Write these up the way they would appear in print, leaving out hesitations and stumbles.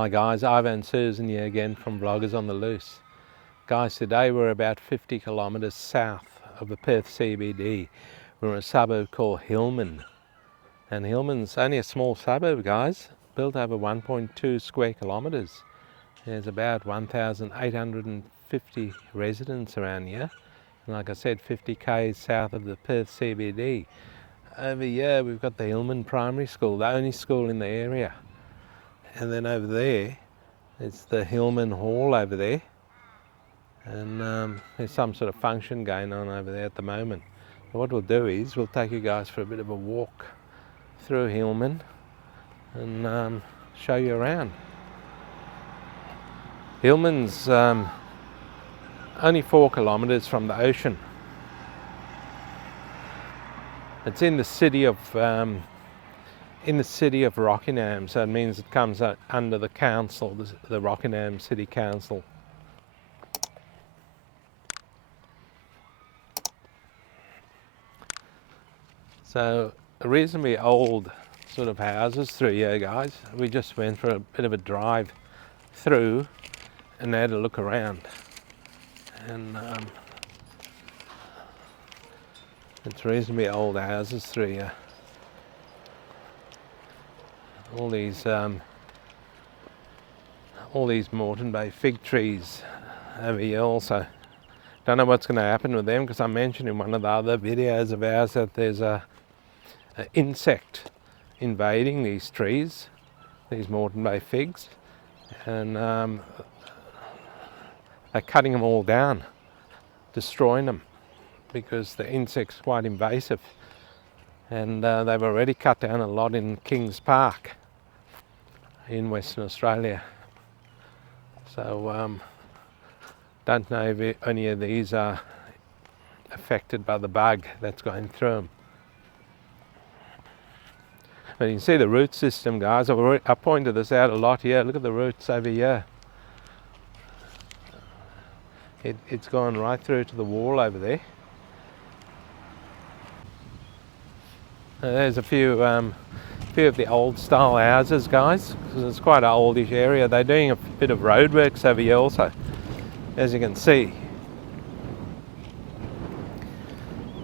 Hi guys, Ivan and Susan here again from Vloggers on the Loose. Guys, today we're about 50 kilometres south of the Perth CBD. We're in a suburb called Hillman. And Hillman's only a small suburb, guys, built over 1.2 square kilometres. There's about 1,850 residents around here. And like I said, 50 k's south of the Perth CBD. Over here we've got the Hillman Primary School, the only school in the area. And then over there, it's the Hillman Hall over there. And there's some sort of function going on over there at the moment. So what we'll do is we'll take you guys for a bit of a walk through Hillman and show you around. Hillman's only 4 kilometres from the ocean. It's in the city of Rockingham, so it means it comes under the council, the Rockingham City Council. So reasonably old sort of houses through here, guys. We just went for a bit of a drive through and had a look around, and it's reasonably old houses through here. All these Moreton Bay fig trees over here also. Don't know what's going to happen with them, because I mentioned in one of the other videos of ours that there's an insect invading these trees, these Moreton Bay figs, and they're cutting them all down, destroying them, because the insect's quite invasive. And they've already cut down a lot in Kings Park in Western Australia. So don't know if any of these are affected by the bug that's going through them. But you can see the root system, guys. I pointed this out a lot here. Look at the roots over here. It's gone right through to the wall over there. There's a few of the old style houses, guys, because it's quite an oldish area. They're doing a bit of roadworks over here also, as you can see.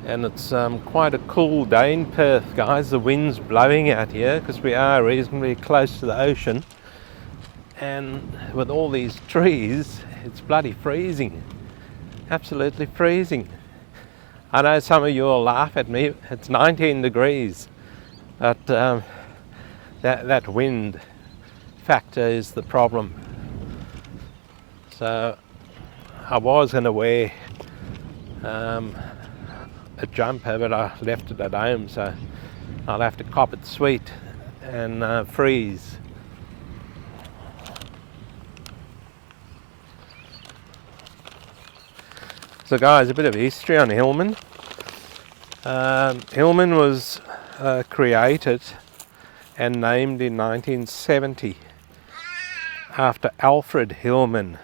And it's quite a cool day in Perth, guys. The wind's blowing out here because we are reasonably close to the ocean, and with all these trees, it's bloody freezing, absolutely freezing. I know some of you will laugh at me. It's 19 degrees, but that wind factor is the problem. So I was going to wear a jumper, but I left it at home, so I'll have to cop it sweet and freeze. So guys, a bit of history on Hillman. Hillman was created and named in 1970 after Alfred Hillman,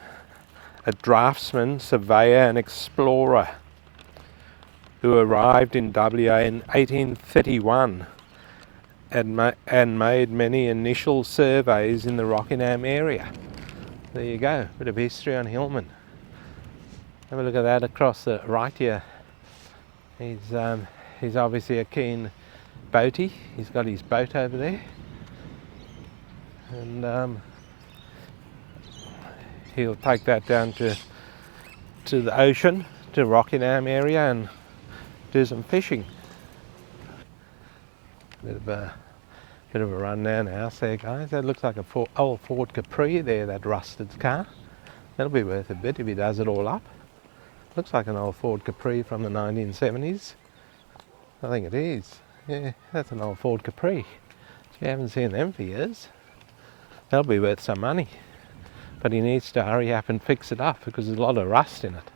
a draftsman, surveyor and explorer who arrived in WA in 1831 and made many initial surveys in the Rockingham area. There you go, a bit of history on Hillman. Have a look at that across the right here. He's obviously a keen boatie. He's got his boat over there, and he'll take that down to the ocean, to Rockingham area, and do some fishing. Bit of a rundown house there, guys. That looks like a old Ford Capri there, that rusted car. That'll be worth a bit if he does it all up. Looks like an old Ford Capri from the 1970s. I think it is. Yeah, that's an old Ford Capri. If you haven't seen them for years, they'll be worth some money. But he needs to hurry up and fix it up, because there's a lot of rust in it.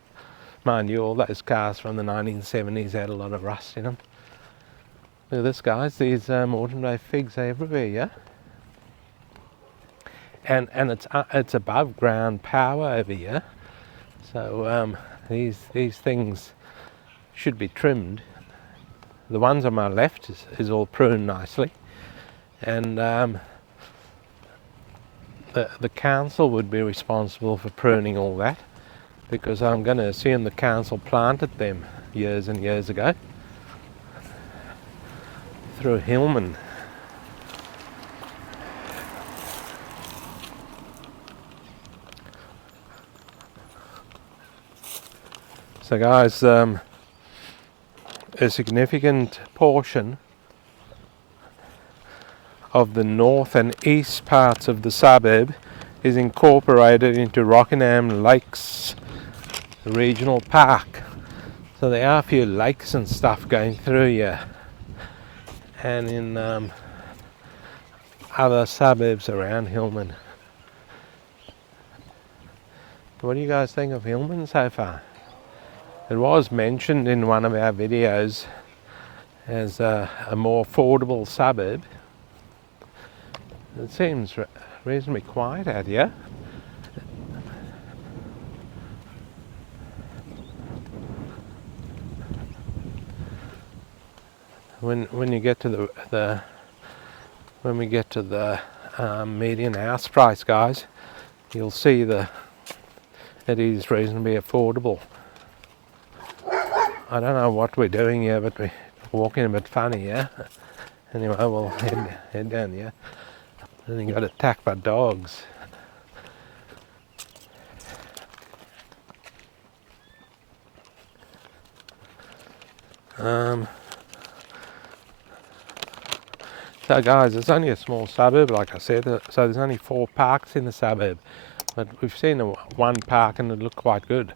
Mind you, all those cars from the 1970s had a lot of rust in them. Look at this, guys. These Moreton Bay figs are everywhere, yeah? And it's above ground power over here. So these things should be trimmed. The ones on my left is all pruned nicely, and the the council would be responsible for pruning all that, because I'm going to assume the council planted them years and years ago through Hillman. So guys, a significant portion of the north and east parts of the suburb is incorporated into Rockingham Lakes Regional Park. So there are a few lakes and stuff going through here, and in other suburbs around Hillman. What do you guys think of Hillman so far? It was mentioned in one of our videos as a more affordable suburb. It seems reasonably quiet out here. When you get to when we get to the median house price, guys, you'll see it is reasonably affordable. I don't know what we're doing here, but we're walking a bit funny here. Anyway, we'll head down here. And then got attacked by dogs. So guys, it's only a small suburb, like I said, so there's only 4 parks in the suburb, but we've seen one park and it looked quite good.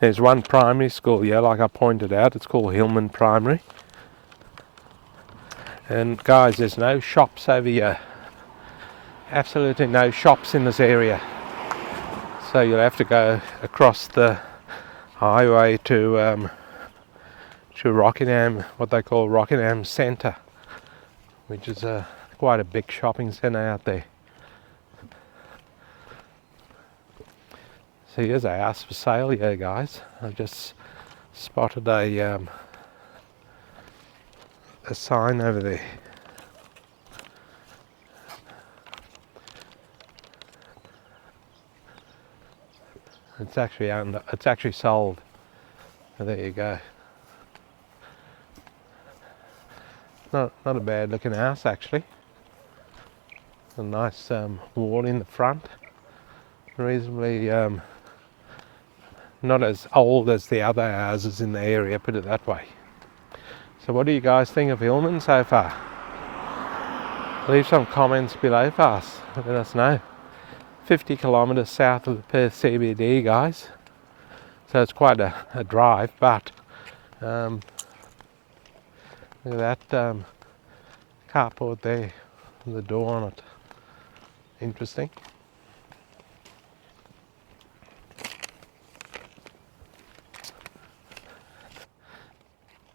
There's one primary school here, like I pointed out. It's called Hillman Primary. And guys, there's no shops over here. Absolutely no shops in this area. So you'll have to go across the highway to Rockingham, what they call Rockingham Centre, which is quite a big shopping centre out there. So here's a house for sale here, guys. I've just spotted a sign over there. It's actually sold. So there you go. Not a bad looking house actually. A nice wall in the front. Reasonably not as old as the other houses in the area, put it that way. So what do you guys think of Hillman so far? Leave some comments below for us. Let us know. 50 kilometres south of the Perth CBD, guys. So it's quite a drive, but look at that carport there, with the door on it. Interesting.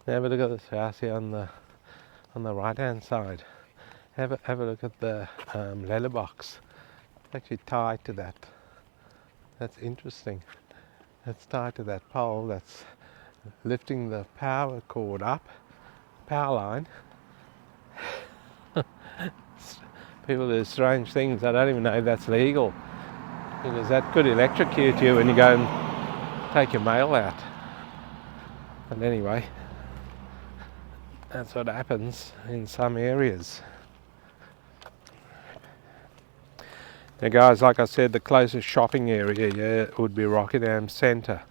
Have a look at this house here on the right hand side. Have a look at the letterbox. It's actually tied to that. That's interesting. It's tied to that pole that's lifting the power cord up, power line. People do strange things. I don't even know if that's legal, because that could electrocute you when you go and take your mail out. But anyway, that's what happens in some areas. Now guys, like I said, the closest shopping area here would be Rockingham Centre,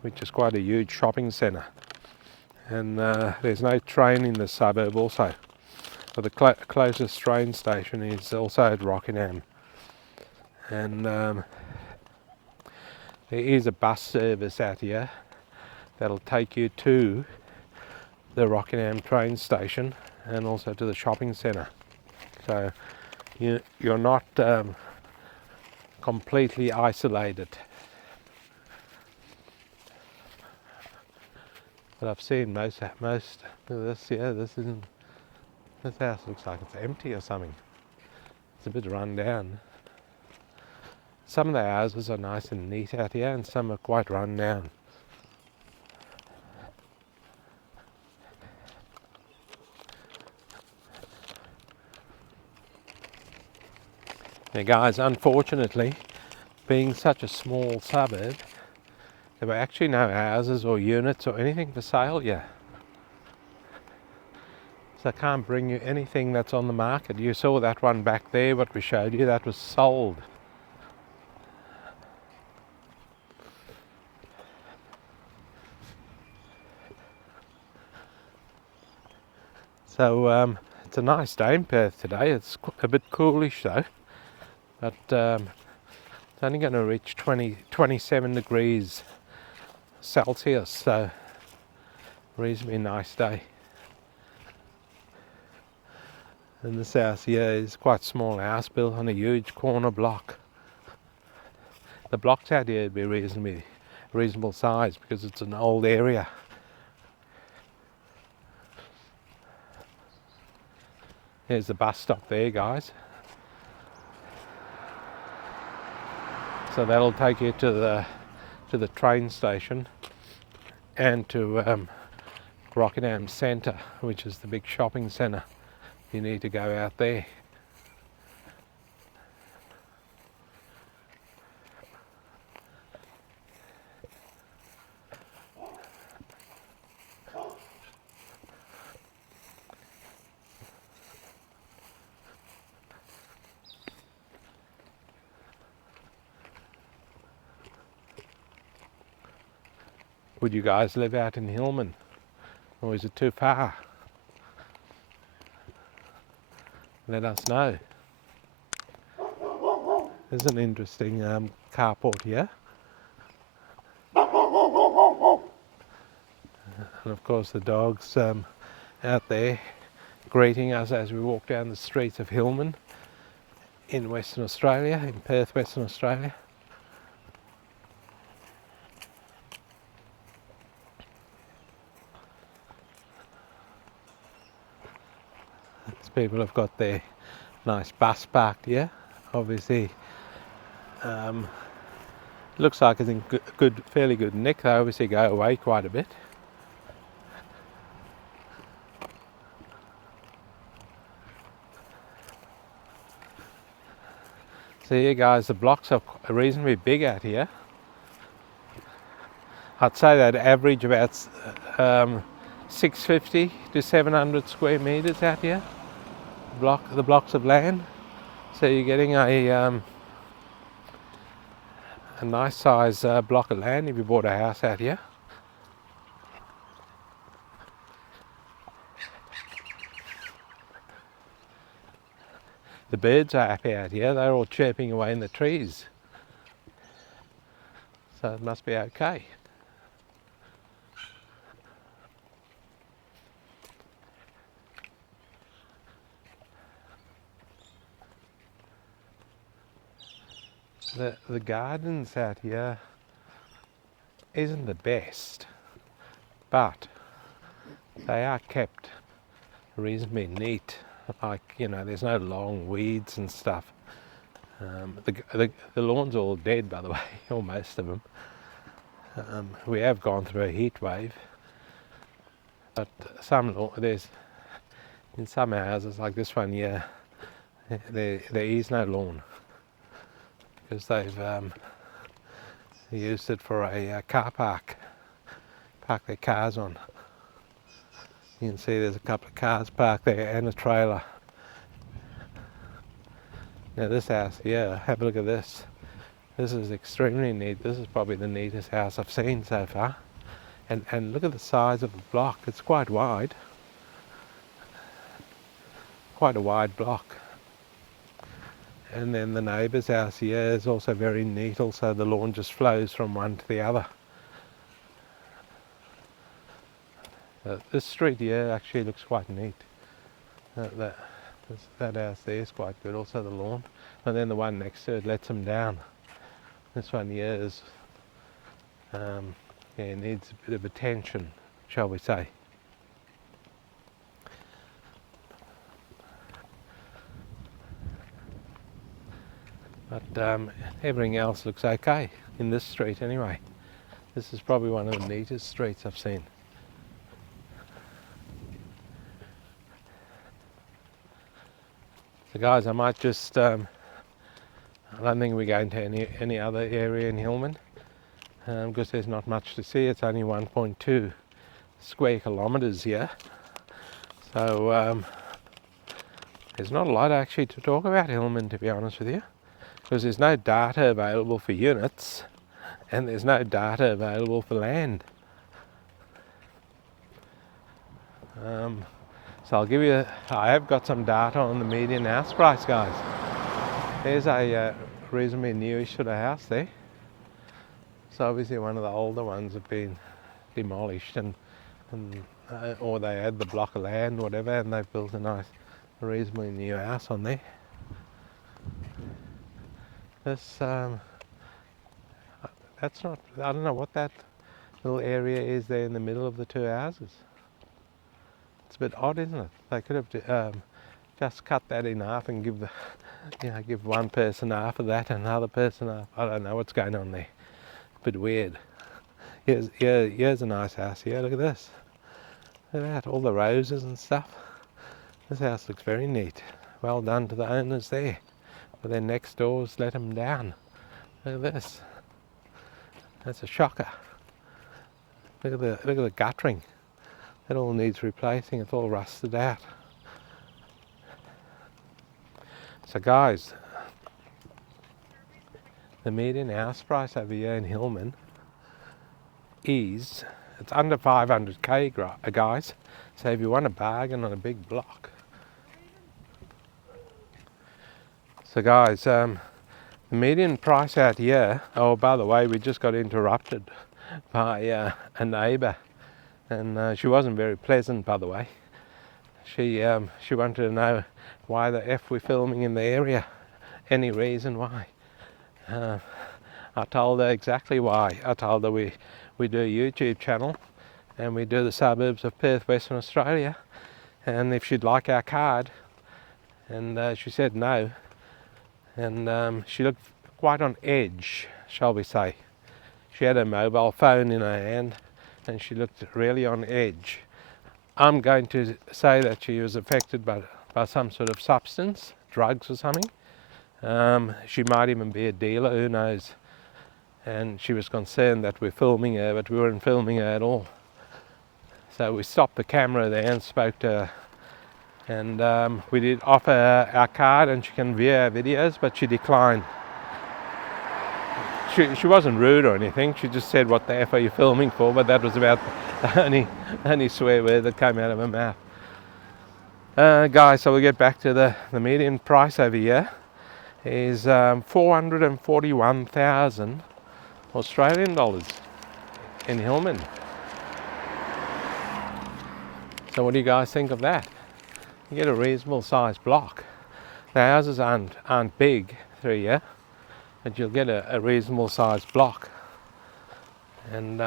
which is quite a huge shopping centre. And there's no train in the suburb also. So the closest train station is also at Rockingham. And there is a bus service out here that'll take you to the Rockingham train station and also to the shopping centre. So you're not completely isolated. But I've seen most of this. Yeah, this house looks like it's empty or something. It's a bit run down. Some of the houses are nice and neat out here, and some are quite run down. Now guys, unfortunately, being such a small suburb, there were actually no houses or units or anything for sale yet. So I can't bring you anything that's on the market. You saw that one back there, what we showed you, that was sold. So it's a nice day in Perth today. It's a bit coolish though, but it's only going to reach 27 degrees Celsius, so reasonably nice day. And this house here is quite a small house built on a huge corner block. The blocks out here would be reasonable size because it's an old area. Here's the bus stop there, guys. So that'll take you to the train station and to Rockingham Centre, which is the big shopping centre. You need to go out there. Would you guys live out in Hillman, or is it too far? Let us know. There's an interesting carport here. And of course the dogs out there greeting us as we walk down the streets of Hillman in Western Australia, in Perth, Western Australia. These people have got their nice bus parked here. Obviously, looks like it's in fairly good nick. They obviously go away quite a bit. So here guys, the blocks are reasonably big out here. I'd say that average about 650 to 700 square meters out here, the blocks of land. So you're getting a nice size block of land if you bought a house out here. The birds are happy out here. They're all chirping away in the trees. So it must be okay. The gardens out here isn't the best, but they are kept reasonably neat. Like, you know, there's no long weeds and stuff. The lawns are all dead, by the way, or most of them. We have gone through a heat wave, but there's in some houses like this one here, there is no lawn because they've used it for a car park their cars on. You can see there's a couple of cars parked there and a trailer. Now this house here, have a look at this. This is extremely neat. This is probably the neatest house I've seen so far. And look at the size of the block. It's quite wide. Quite a wide block. And then the neighbour's house here is also very neat. Also the lawn just flows from one to the other. This street here actually looks quite neat. That house there is quite good. Also the lawn. And then the one next to it lets them down. This one here is, yeah, needs a bit of attention, shall we say. But everything else looks okay in this street anyway. This is probably one of the neatest streets I've seen. So guys, I might just I don't think we're going to any other area in Hillman because there's not much to see. It's only 1.2 square kilometres here. So there's not a lot actually to talk about Hillman, to be honest with you, because there's no data available for units and there's no data available for land. So I'll give you, I have got some data on the median house price, guys. There's a reasonably newish sort of house there. So obviously one of the older ones have been demolished and or they had the block of land or whatever, and they've built a nice, reasonably new house on there. This, that's not, I don't know what that little area is there in the middle of the two houses. It's a bit odd, isn't it? They could have just cut that in half and give the, give one person half of that and another person half. I don't know what's going on there. A bit weird. Here's a nice house here. Look at this. Look at that, all the roses and stuff. This house looks very neat. Well done to the owners there. But their next doors let them down. Look at this. That's a shocker. Look at the guttering. It all needs replacing. It's all rusted out. So guys, the median house price over here in Hillman it's under 500k, guys. So if you want a bargain on a big block. So guys, the median price out here, oh by the way, we just got interrupted by a neighbour, and she wasn't very pleasant, by the way. She wanted to know why the F we're filming in the area, any reason why. I told her exactly why. I told her we do a YouTube channel and we do the suburbs of Perth, Western Australia, and if she'd like our card, and she said no, and she looked quite on edge, shall we say. She had a mobile phone in her hand and she looked really on edge. I'm going to say that she was affected by some sort of substance, drugs or something. She might even be a dealer, who knows. And she was concerned that we're filming her, but we weren't filming her at all. So we stopped the camera there and spoke to her. And we did offer her our card and she can view our videos, but she declined. She wasn't rude or anything, she just said, "What the F are you filming for?" But that was about the only swear word that came out of her mouth. Guys, so we'll get back to the median price over here is 441,000 Australian dollars in Hillman. So what do you guys think of that? You get a reasonable sized block. The houses aren't big through here, but you'll get a reasonable sized block. And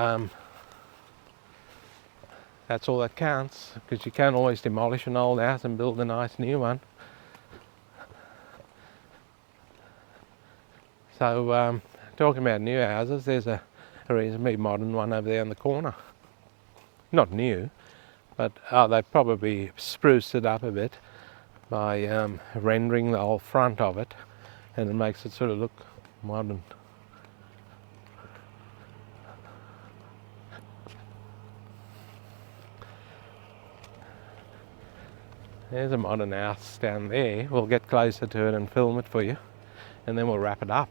that's all that counts, because you can't always demolish an old house and build a nice new one. So talking about new houses, there's a reasonably modern one over there in the corner. Not new, but they've probably spruced it up a bit by rendering the whole front of it, and it makes it sort of look modern. There's a modern house down there. We'll get closer to it and film it for you, and then we'll wrap it up.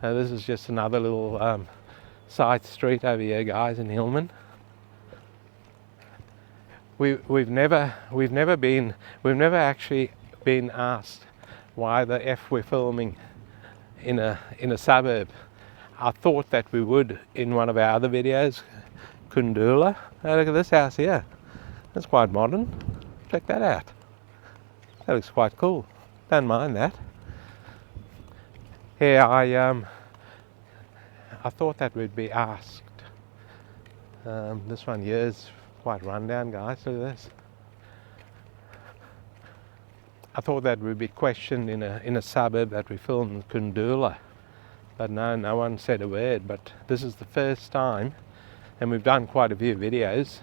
Now this is just another little side street over here, guys, in Hillman. We've never actually been asked why the F we're filming in a suburb. I thought that we would in one of our other videos, Kundula. Oh, look at this house here. That's quite modern. Check that out. That looks quite cool. Don't mind that. Yeah, I thought that we'd be asked. This one here is quite rundown, guys. Look at this. I thought that we'd be questioned in a suburb that we filmed in Kundula, but no one said a word. But this is the first time, and we've done quite a few videos.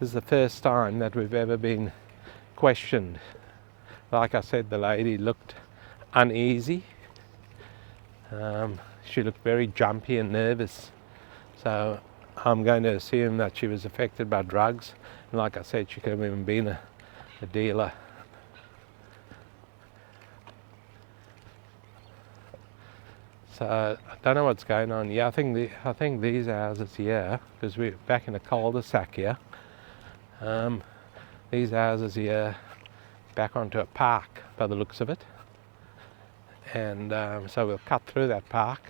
This is the first time that we've ever been questioned Like I said, the lady looked uneasy. She looked very jumpy and nervous. So I'm going to assume that she was affected by drugs. And like I said, she could have even been a dealer. So I don't know what's going on. Yeah, I think these houses here, because we're back in a cul-de-sac here. These houses here back onto a park by the looks of it, and so we'll cut through that park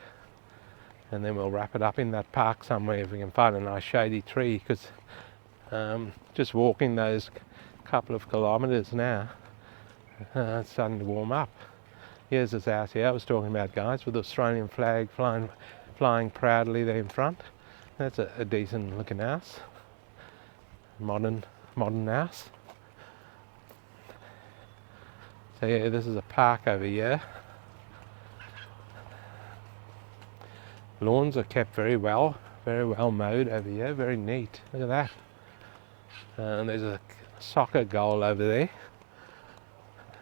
and then we'll wrap it up in that park somewhere if we can find a nice shady tree, because just walking those couple of kilometres now, it's starting to warm up. Here's this house here I was talking about, guys, with the Australian flag flying proudly there in front. That's a decent looking house, modern house. So yeah, this is a park over here. Lawns are kept very well mowed over here, very neat. Look at that. And there's a soccer goal over there.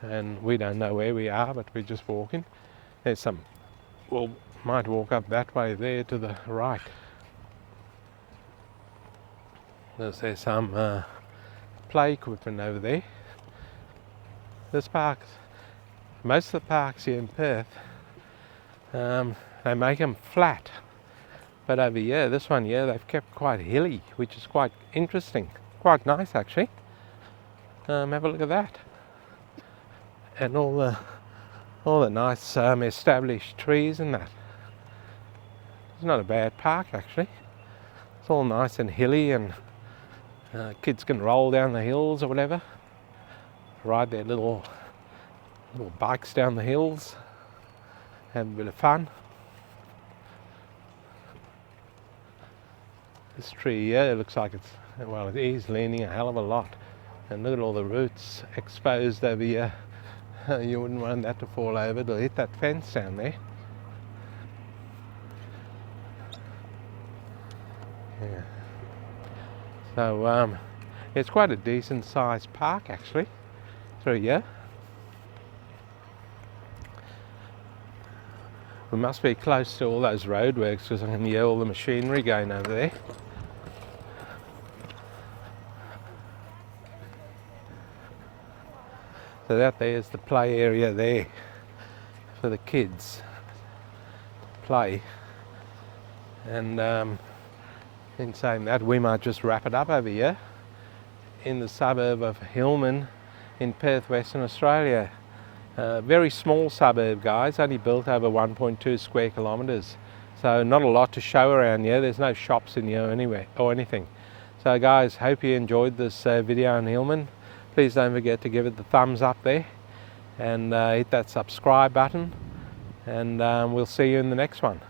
And we don't know where we are, but we're just walking. There's some, well, might walk up that way there to the right. There's some play equipment over there. This park, most of the parks here in Perth, they make them flat. But over here, this one here, they've kept quite hilly, which is quite interesting. Quite nice, actually. Have a look at that. And all the nice established trees and that. It's not a bad park, actually. It's all nice and hilly, and kids can roll down the hills or whatever. Ride their little bikes down the hills. Have a bit of fun. This tree here looks like it is leaning a hell of a lot. And look at all the roots exposed over here. You wouldn't want that to fall over. It'll hit that fence down there. Yeah. So it's quite a decent sized park, actually, through here. We must be close to all those roadworks, because I can hear all the machinery going over there. So that there's the play area there for the kids to play. And in saying that, we might just wrap it up over here in the suburb of Hillman in Perth, Western Australia. Very small suburb, guys, only built over 1.2 square kilometres. So not a lot to show around here. There's no shops in here anywhere or anything. So guys, hope you enjoyed this video on Hillman. Please don't forget to give it the thumbs up there, and hit that subscribe button, and we'll see you in the next one.